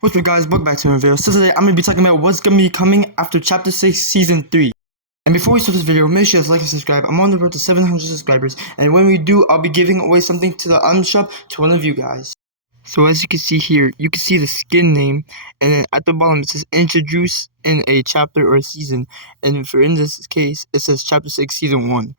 What's up guys, welcome back to another video. So today I'm going to be talking about what's going to be coming after Chapter 6 Season 3. And before we start this video, make sure to like and subscribe. I'm on the road to 700 subscribers, and when we do, I'll be giving away something to the item shop to one of you guys. So as you can see here, you can see the skin name, and then at the bottom it says introduce in a chapter or a season. And for in this case, it says Chapter 6 Season 1.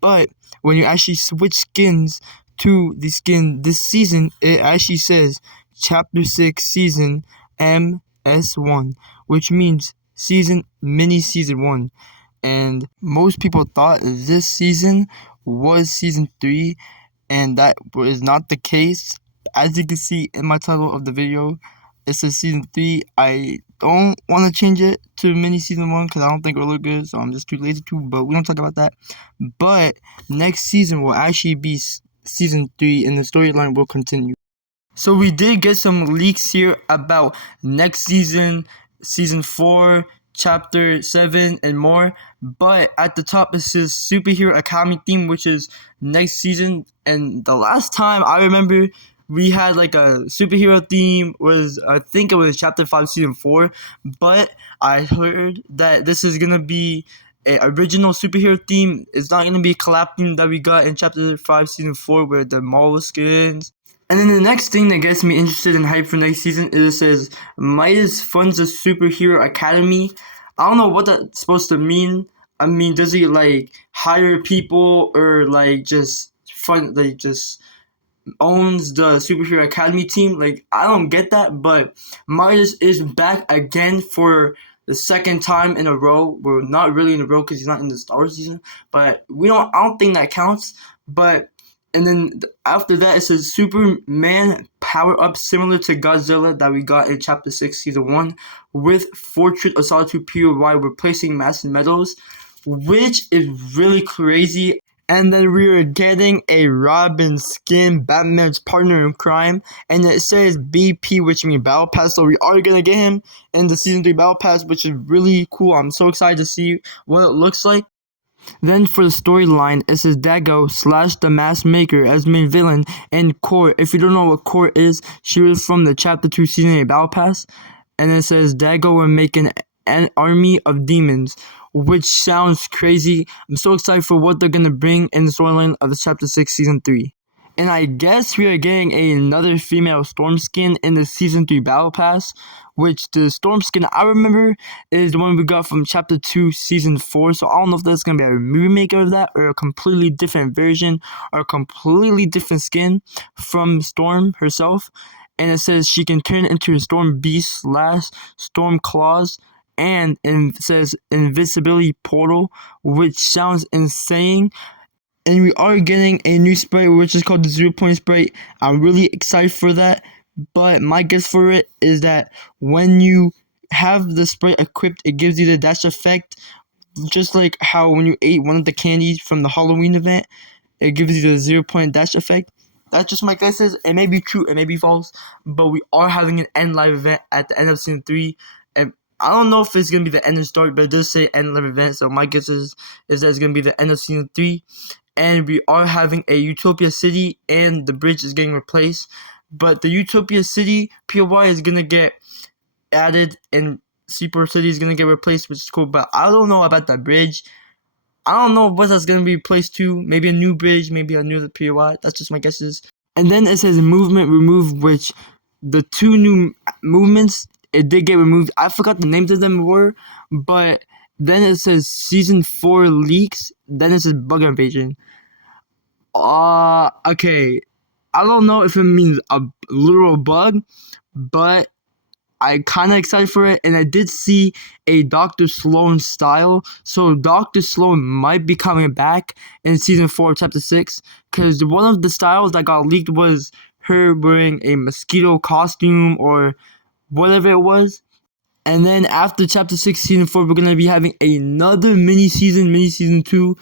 But when you actually switch skins to the skin this season, it actually says Chapter 6 Season MS1, which means mini season 1. And most people thought this season was season 3, and that was not the case. As you can see in my title of the video, it says season 3. I don't want to change it to mini season 1 because I don't think it'll look good, so I'm just too lazy to, but we don't talk about that. But next season will actually be season 3, and the storyline will continue. So we did get some leaks here about next season, season 4, chapter 7, and more. But at the top it says Superhero Academy theme, which is next season. And the last time I remember we had like a superhero theme was, I think it was chapter 5, season 4. But I heard that this is going to be a original superhero theme. It's not going to be a collab theme that we got in chapter 5, season 4 with the Marvel skins. And then the next thing that gets me interested in hype for next season is it says Midas funds a superhero academy. I don't know what that's supposed to mean. I mean, does he like hire people or like just fund, like just owns the superhero academy team? Like, I don't get that, but Midas is back again for the second time in a row. Well, not really in a row because he's not in the Star Wars season, but I don't think that counts. But and then after that, it says Superman power-up similar to Godzilla that we got in Chapter 6, Season 1, with Fortress of Solitude POY replacing Massive Metals, which is really crazy. And then we are getting a Robin skin, Batman's partner in crime, and it says BP, which means Battle Pass, so we are going to get him in the Season 3 Battle Pass, which is really cool. I'm so excited to see what it looks like. Then for the storyline, it says Dago / the Mask Maker as main villain, and Core. If you don't know what Core is, she was from the Chapter 2 Season 8 Battle Pass. And it says Dago will make an army of demons, which sounds crazy. I'm so excited for what they're going to bring in the storyline of the Chapter 6 Season 3. And I guess we are getting another female Storm skin in the Season 3 Battle Pass, which the Storm skin I remember is the one we got from Chapter 2 Season 4. So I don't know if that's going to be a remake of that or a completely different version or a completely different skin from Storm herself. And it says she can turn into a Storm Beast / Storm Claws. And it says Invisibility Portal, which sounds insane. And we are getting a new sprite, which is called the 0 Point Sprite. I'm really excited for that. But my guess for it is that when you have the sprite equipped, it gives you the dash effect. Just like how when you ate one of the candies from the Halloween event, it gives you the 0 point dash effect. That's just my guesses. It may be true, it may be false. But we are having an end live event at the end of Season 3. And I don't know if it's going to be the end of story, but it does say end live event. So my guess is that it's going to be the end of Season 3. And we are having a Utopia City, and the bridge is getting replaced. But the Utopia City POY is going to get added, and Seaport City is going to get replaced, which is cool. But I don't know about that bridge. I don't know what that's going to be replaced to. Maybe a new bridge, maybe a new POY. That's just my guesses. And then it says movement removed, which the two new movements, it did get removed. I forgot the names of them were, but then it says Season 4 leaks. Then it says bug invasion. Okay. I don't know if it means a literal bug, but I kind of excited for it. And I did see a Dr. Sloan style. So Dr. Sloan might be coming back in Season 4, Chapter 6. Because one of the styles that got leaked was her wearing a mosquito costume or whatever it was. And then after Chapter 6, Season 4, we're going to be having another mini season 2.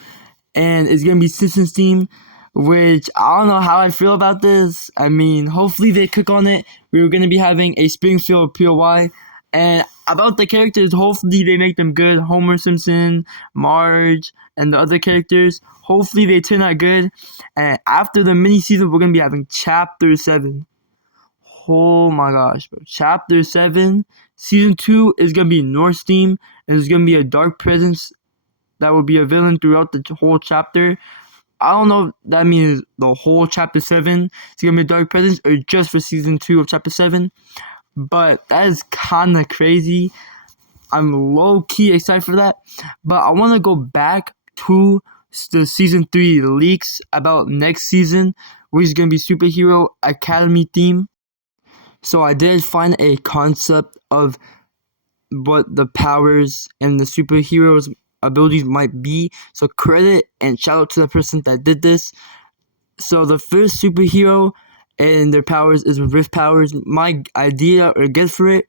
And it's going to be Simpsons theme, which I don't know how I feel about this. I mean, hopefully they cook on it. We're going to be having a Springfield POY. And about the characters, hopefully they make them good. Homer Simpson, Marge, and the other characters. Hopefully they turn out good. And after the mini season, we're going to be having Chapter 7. Oh my gosh, bro. Chapter 7, Season 2 is gonna be North Steam, and there's gonna be a dark presence that will be a villain throughout the whole chapter. I don't know if that means the whole chapter 7 is gonna be a dark presence or just for season 2 of chapter 7, but that is kinda crazy. I'm low-key excited for that, but I want to go back to the season 3 leaks about next season, which is going to be Superhero Academy theme. So I did find a concept of what the powers and the superheroes abilities might be. So credit and shout out to the person that did this. So the first superhero and their powers is Rift powers. My idea or guess for it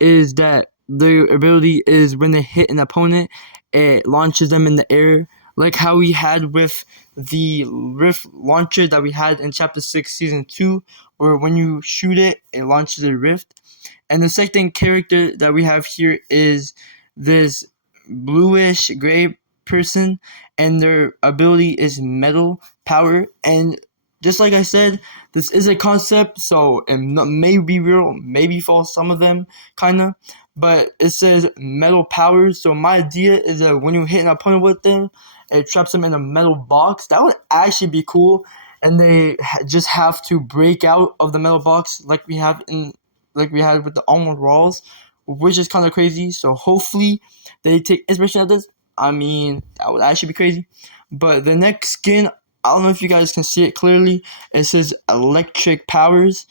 is that the ability is when they hit an opponent, it launches them in the air, like how we had with the Rift launcher that we had in Chapter 6, Season 2, where when you shoot it, it launches a rift. And the second character that we have here is this bluish gray person, and their ability is metal power. And just like I said, this is a concept, so it may be real, maybe false, some of them, kinda. But it says metal powers, so my idea is that when you hit an opponent with them, it traps them in a metal box. That would actually be cool, and they just have to break out of the metal box like we had with the Armored Walls, which is kind of crazy. So hopefully they take inspiration of this. I mean, that would actually be crazy. But the next skin, I don't know if you guys can see it clearly. It says electric powers.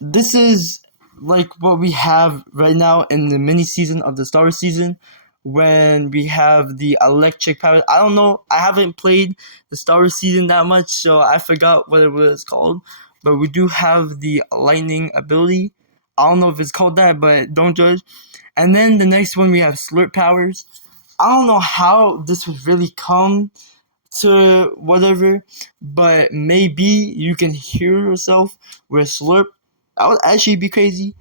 This is like what we have right now in the mini season of the Star Wars season, when we have the electric powers. I don't know. I haven't played the Star Wars season that much, so I forgot what it was called. But we do have the lightning ability. I don't know if it's called that, but don't judge. And then the next one we have slurp powers. I don't know how this would really come to whatever, but maybe you can hear yourself with slurp. That would actually be crazy.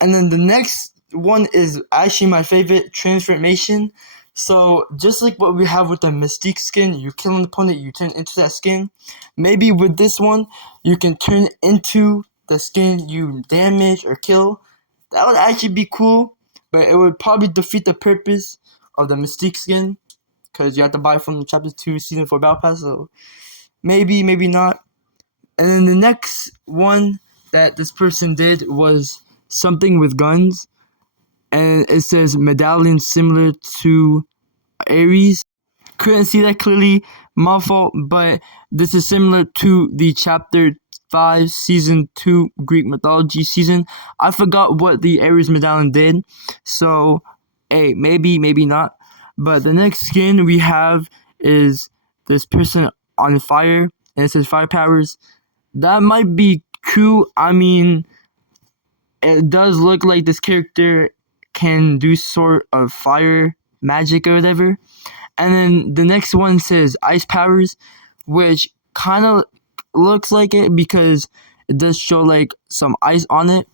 And then the next one is actually my favorite, transformation. So just like what we have with the Mystique skin, you kill an opponent, you turn into that skin. Maybe with this one, you can turn into the skin you damage or kill. That would actually be cool, but it would probably defeat the purpose of the Mystique skin, because you have to buy from Chapter 2, Season 4 Battle Pass, so maybe, maybe not. And then the next one that this person did was something with guns, and it says medallion similar to Ares. Couldn't see that clearly, my fault, but this is similar to the Chapter 5, Season 2 Greek Mythology season. I forgot what the Ares medallion did, so hey, maybe, maybe not. But the next skin we have is this person on fire, and it says fire powers. That might be true. I mean, it does look like this character can do sort of fire magic or whatever. And then the next one says ice powers, which kind of looks like it because it does show like some ice on it.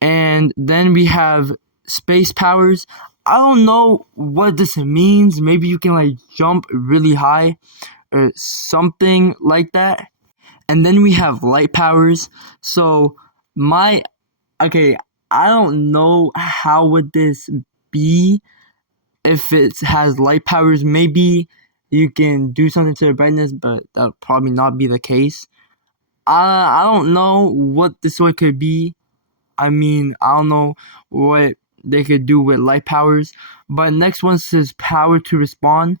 And then we have space powers. I don't know what this means. Maybe you can like jump really high or something like that. And then we have light powers. So I don't know how would this be if it has light powers. Maybe you can do something to the brightness, but that would probably not be the case. I don't know what this one could be. I mean, I don't know what they could do with light powers. But next one says power to respawn.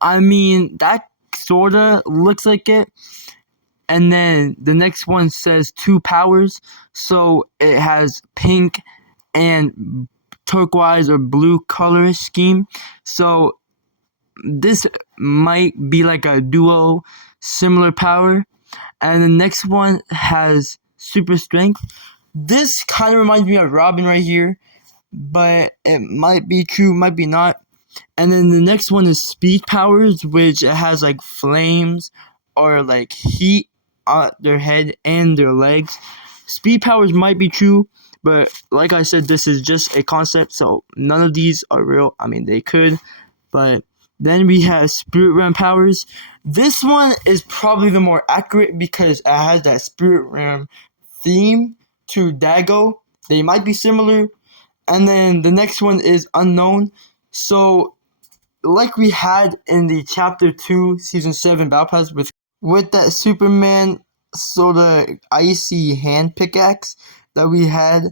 I mean, that sorta looks like it. And then the next one says 2 powers. So it has pink and turquoise or blue color scheme. So this might be like a duo similar power. And the next one has super strength. This kind of reminds me of Robin right here, but it might be true, might be not. And then the next one is speed powers, which it has like flames or like heat on their head and their legs. Speed powers might be true, but like I said, this is just a concept, so none of these are real. I mean, they could, but then we have spirit realm powers. This one is probably the more accurate because it has that spirit realm theme, to Dago. They might be similar. And then the next one is unknown. So like we had in the chapter 2 season 7 battle pass with that Superman sort of icy hand pickaxe that we had,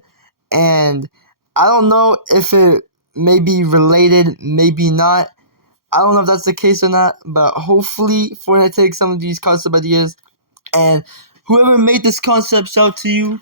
and I don't know if it may be related, maybe not. I don't know if that's the case or not, but hopefully Fortnite takes some of these concept ideas, and whoever made this concept, shout out to you.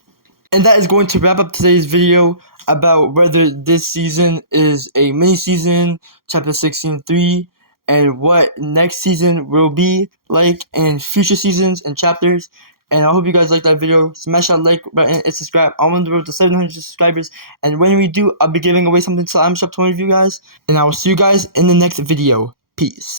And that is going to wrap up today's video about whether this season is a mini season, chapter 16 3, and what next season will be like in future seasons and chapters. And I hope you guys liked that video. Smash that like button and subscribe. I'm on the road to 700 subscribers. And when we do, I'll be giving away something to I'm Shop 20 of you guys. And I will see you guys in the next video. Peace.